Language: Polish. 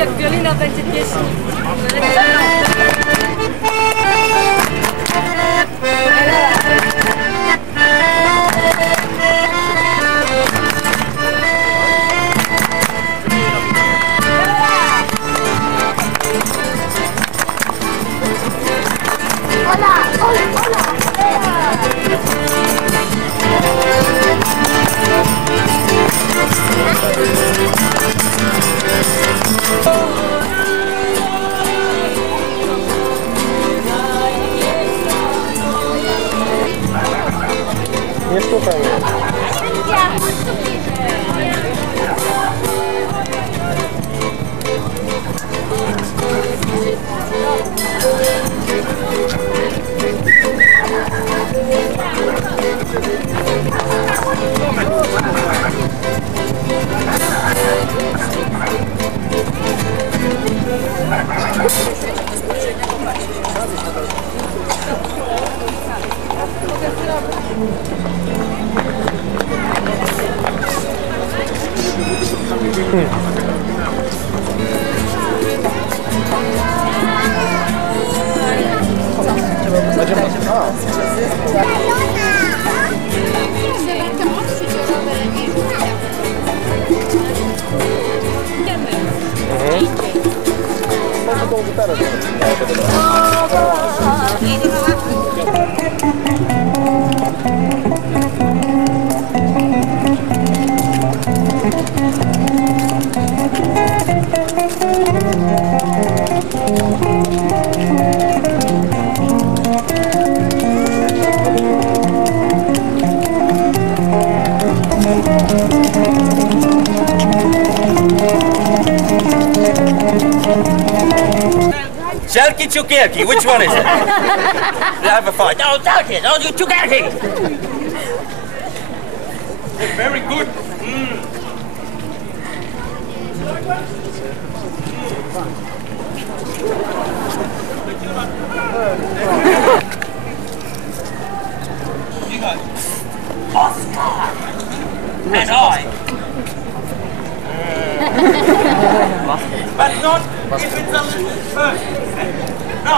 jak wiolina będzie pieśni. Nie słuchaj mnie. Może tą gitarę. Chalky Chukierki, which one is it? We'll have a fight. No, Chalky, no, you Chukierki! Very good. You go. Busker! And I. But not if it's a little first. No.